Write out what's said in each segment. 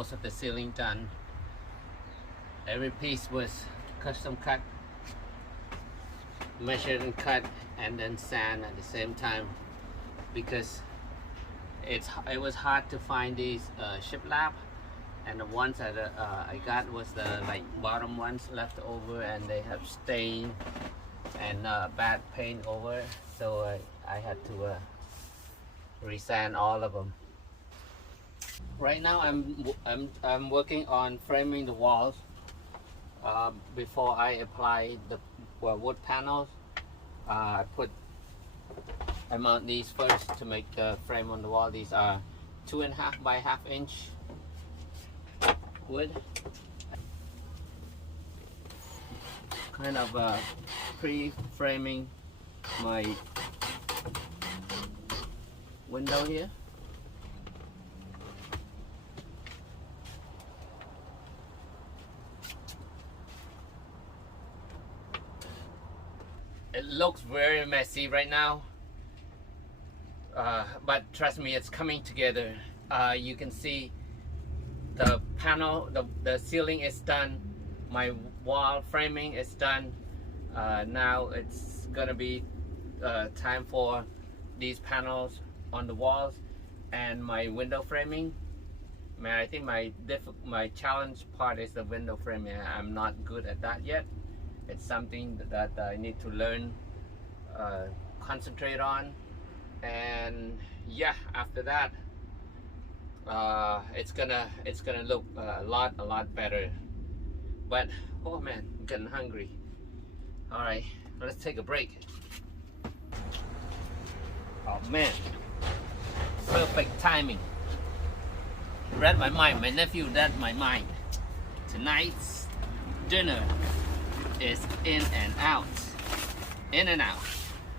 most of the ceiling done. Every piece was custom cut, measured and cut, and then sand at the same time, because it was hard to find these shiplap, and the ones that I got was the bottom ones left over, and they have stain and bad paint over, so I had to resand all of them. Right now I'm working on framing the walls. Before I apply the wood panels, I mount these first to make the frame on the wall. These are 2.5 by 1/2 inch wood. Kind of pre-framing my window here. It looks very messy right now, but trust me, it's coming together. You can see the panel, the ceiling is done, my wall framing is done. Now it's gonna be time for these panels on the walls and my window framing. Man, I think my challenge part is the window framing. I'm not good at that yet. It's something that I need to learn, concentrate on, and yeah, after that, it's gonna look a lot better. But oh man, I'm getting hungry. All right, let's take a break. Oh man, perfect timing. Read my mind. My nephew read my mind. Tonight's dinner is in and out. In and out.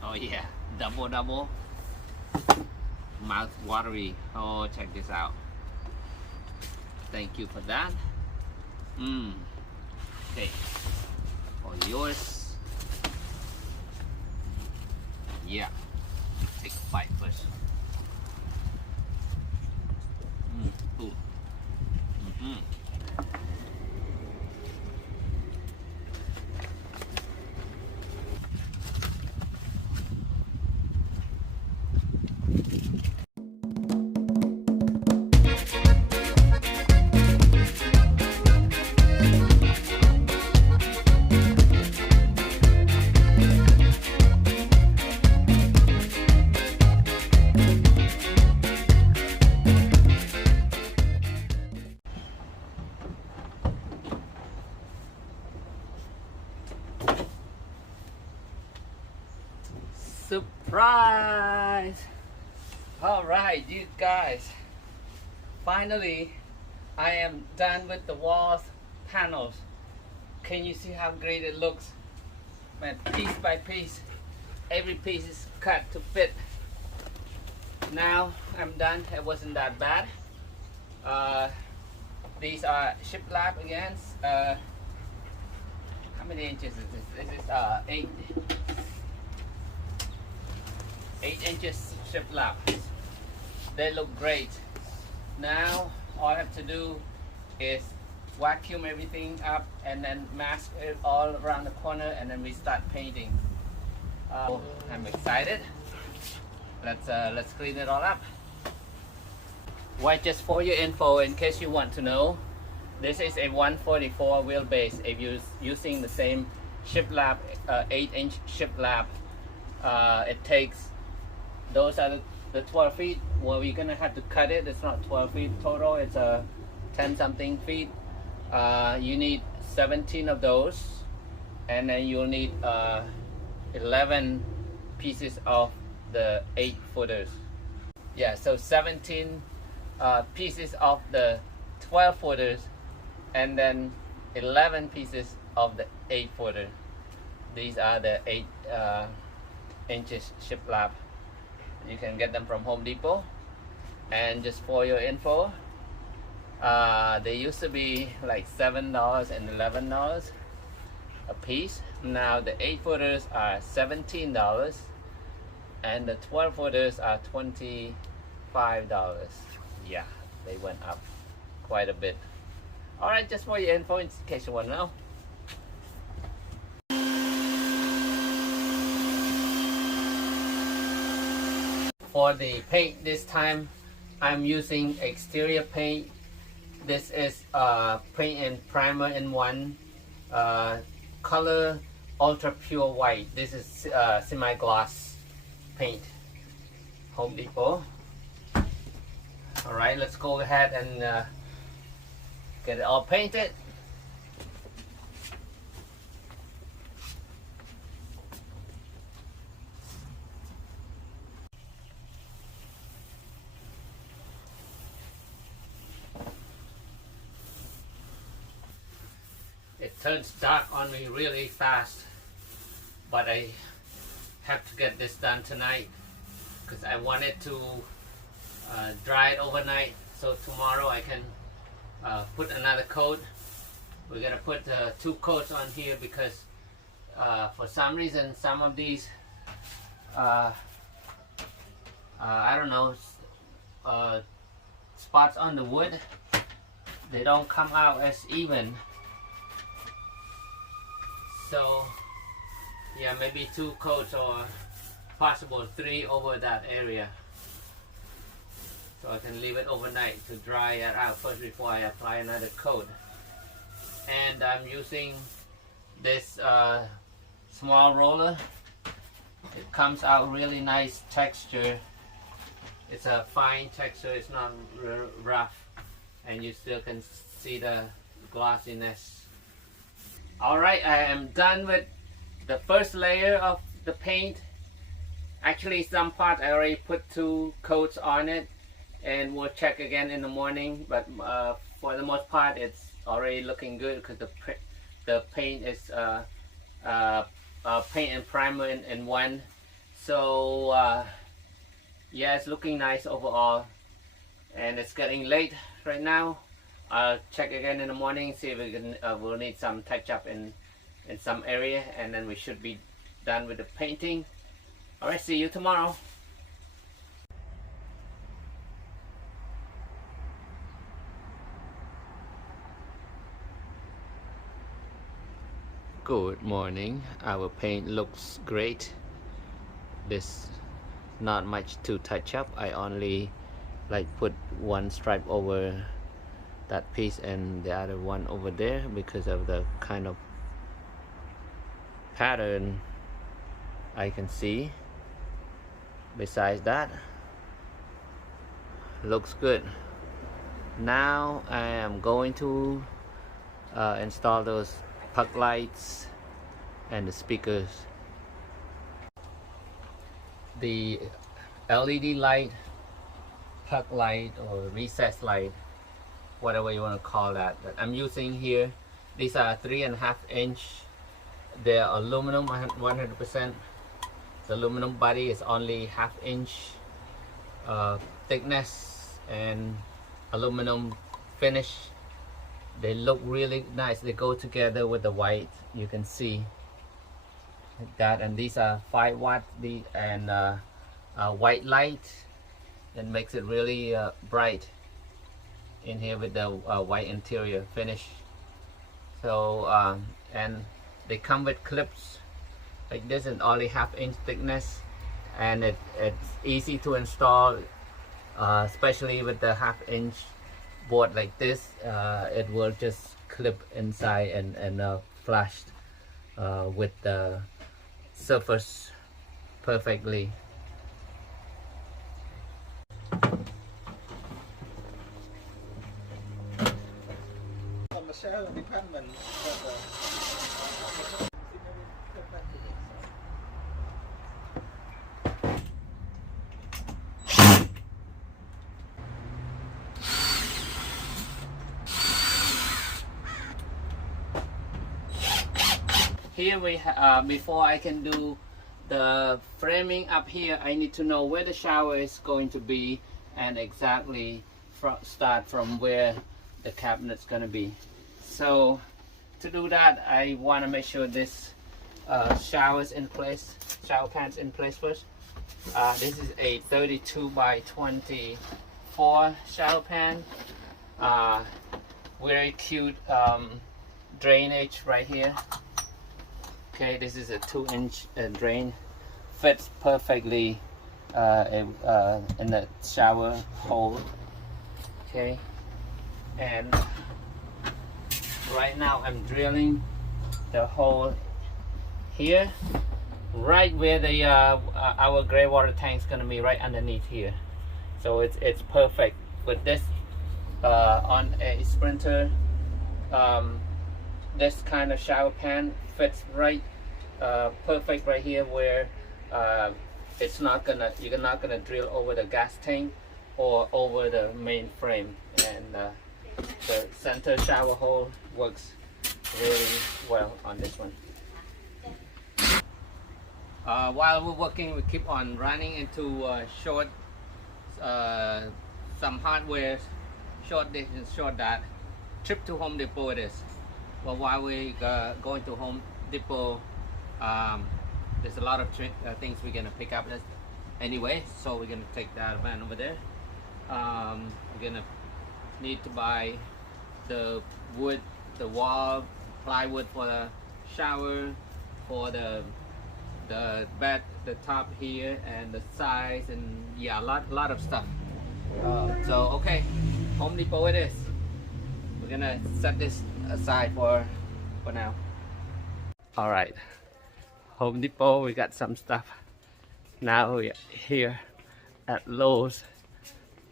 Oh yeah, double. Mouth watery. Oh, check this out. Thank you for that. Okay, for yours. Yeah, take a bite first. Ooh. Surprise! All right, you guys, finally I am done with the walls panels. Can you see how great it looks? Man, piece by piece, every piece is cut to fit. Now I'm done. It wasn't that bad. These are shiplap again. How many inches is this? This is 8 inches shiplap. They look great. Now all I have to do is vacuum everything up and then mask it all around the corner, and then we start painting. I'm excited. Let's clean it all up. Well, just for your info, in case you want to know, this is a 144 wheelbase. If you're using the same shiplap, 8-inch shiplap, it takes, those are the 12 feet. Well, we're gonna have to cut it. It's not 12 feet total, it's 10 something feet. You need 17 of those, and then you'll need 11 pieces of the 8-footers. Yeah, so 17 pieces of the 12-footers, and then 11 pieces of the 8-footer. These are the 8 inches shiplap. You can get them from Home Depot. And just for your info, they used to be like $7 and $11 a piece. Now the 8-footers are $17, and the 12-footers are $25. Yeah, they went up quite a bit. Alright, just for your info in case you want to know. For the paint this time, I'm using exterior paint. This is paint and primer in one, color ultra pure white. This is semi-gloss paint, Home Depot. Alright, let's go ahead and get it all painted. It turns dark on me really fast, but I have to get this done tonight because I wanted to dry it overnight so tomorrow I can put another coat. We're gonna put 2 coats on here because for some reason some of these I don't know, spots on the wood, they don't come out as even. So yeah, maybe 2 coats or possible 3 over that area. So I can leave it overnight to dry it out first before I apply another coat. And I'm using this small roller. It comes out really nice texture. It's a fine texture, it's not rough, and you still can see the glossiness. Alright, I am done with the first layer of the paint. Actually, some part I already put 2 coats on it, and we'll check again in the morning, but for the most part it's already looking good because the paint is paint and primer in one. So yeah, it's looking nice overall, and it's getting late right now. I'll check again in the morning, see if we can, we'll need some touch up in some area, and then we should be done with the painting. Alright, see you tomorrow. Good morning. Our paint looks great. This not much to touch up. I only like put 1 stripe over that piece and the other one over there because of the kind of pattern I can see. Besides that, looks good. Now I am going to install those puck lights and the speakers. The LED light, puck light or recessed light, whatever you want to call that I'm using here, these are 3.5 inch. They're aluminum 100%. The aluminum body is only 1/2 inch thickness and aluminum finish. They look really nice. They go together with the white, you can see like that. And these are 5 watt and white light that makes it really bright in here with the white interior finish. So and they come with clips like this, and only 1/2 inch thickness, and it's easy to install, especially with the 1/2 inch board like this. It will just clip inside and flashed with the surface perfectly. Department. Here we before I can do the framing up here, I need to know where the shower is going to be and exactly start from where the cabinet's going to be. So to do that, I want to make sure this shower's in place, shower pan's in place first. This is a 32 by 24 shower pan. Very cute drainage right here. Okay, this is a 2-inch drain, fits perfectly in the shower hole. Okay, and right now I'm drilling the hole here, right where the our gray water tank is gonna be, right underneath here. So it's perfect with this on a Sprinter. This kind of shower pan fits right perfect right here, where you're not gonna drill over the gas tank or over the main frame, and the center shower hole works really well on this one. While we're working, we keep on running into short some hardware, short this and short that. Trip to Home Depot it is. But while we going to Home Depot, there's a lot of things we're gonna pick up anyway, so we're gonna take that van over there. We're gonna need to buy the wood, the wall plywood for the shower, for the bed, the top here, and the sides, and yeah, a lot of stuff. So okay, Home Depot it is. We're gonna set this aside for now. All right, Home Depot, we got some stuff. Now we're here at Lowe's.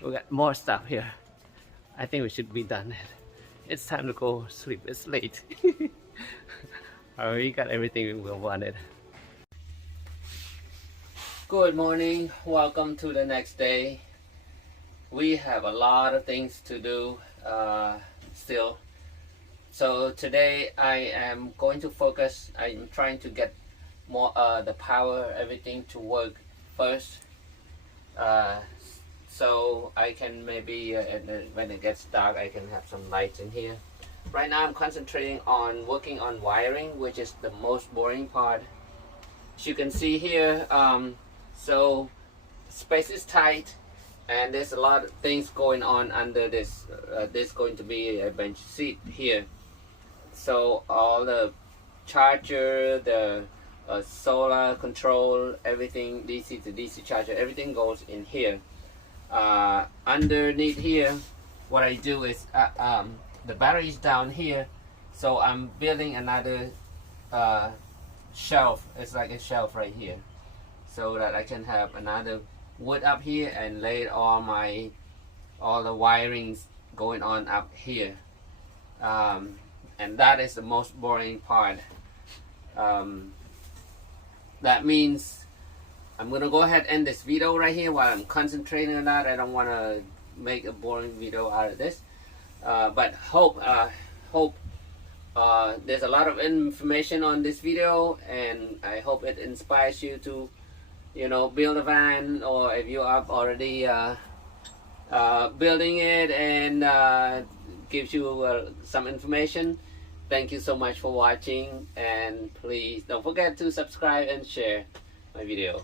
We got more stuff here. I think we should be done. It's time to go sleep. It's late. We got everything we wanted. Good morning. Welcome to the next day. We have a lot of things to do still. So today I am going to focus. I'm trying to get more the power, everything to work first. So I can maybe when it gets dark, I can have some lights in here. Right now I'm concentrating on working on wiring, which is the most boring part. As you can see here, so space is tight, and there's a lot of things going on under this. There's going to be a bench seat here. So all the charger, the solar control, everything, DC to DC charger, everything goes in here. Underneath here, what I do is the battery is down here, so I'm building another shelf. It's like a shelf right here, so that I can have another wood up here and lay all the wirings going on up here. And that is the most boring part. That means I'm gonna go ahead and end this video right here while I'm concentrating on that. I don't want to make a boring video out of this, but hope there's a lot of information on this video, and I hope it inspires you to, build a van, or if you are already building it, and gives you some information. Thank you so much for watching, and please don't forget to subscribe and share my video.